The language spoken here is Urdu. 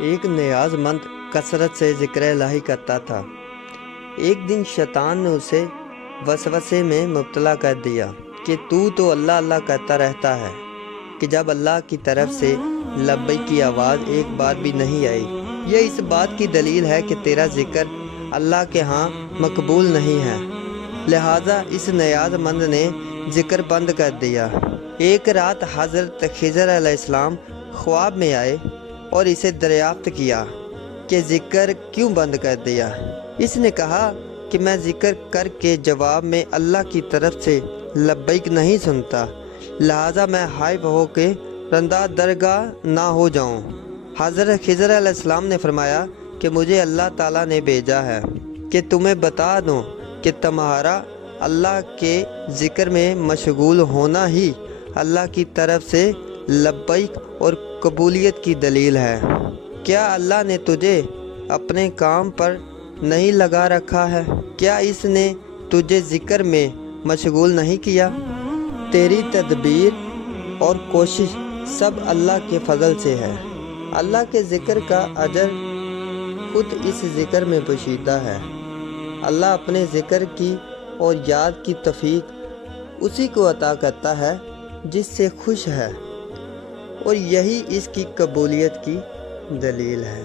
ایک نیاز مند کثرت سے ذکر الہی کرتا تھا۔ ایک دن شیطان نے اسے وسوسے میں مبتلا کر دیا کہ تو اللہ اللہ کرتا رہتا ہے کہ جب اللہ کی طرف سے لبیک کی آواز ایک بار بھی نہیں آئی۔ یہ اس بات کی دلیل ہے کہ تیرا ذکر اللہ کے ہاں مقبول نہیں ہے، لہٰذا اس نیاز مند نے ذکر بند کر دیا۔ ایک رات حضرت خضر علیہ السلام خواب میں آئے اور اسے دریافت کیا کہ ذکر کیوں بند کر دیا۔ اس نے کہا کہ میں ذکر کر کے جواب میں اللہ کی طرف سے لبیک نہیں سنتا، لہٰذا میں خائف ہو کے رندہ درگاہ نہ ہو جاؤں۔ حضرت خضر علیہ السلام نے فرمایا کہ مجھے اللہ تعالیٰ نے بھیجا ہے کہ تمہیں بتا دوں کہ تمہارا اللہ کے ذکر میں مشغول ہونا ہی اللہ کی طرف سے لبیک اور قبولیت کی دلیل ہے۔ کیا اللہ نے تجھے اپنے کام پر نہیں لگا رکھا ہے؟ کیا اس نے تجھے ذکر میں مشغول نہیں کیا؟ تیری تدبیر اور کوشش سب اللہ کے فضل سے ہے۔ اللہ کے ذکر کا اجر خود اس ذکر میں پوشیدہ ہے۔ اللہ اپنے ذکر کی اور یاد کی توفیق اسی کو عطا کرتا ہے جس سے خوش ہے، اور یہی اس کی قبولیت کی دلیل ہے۔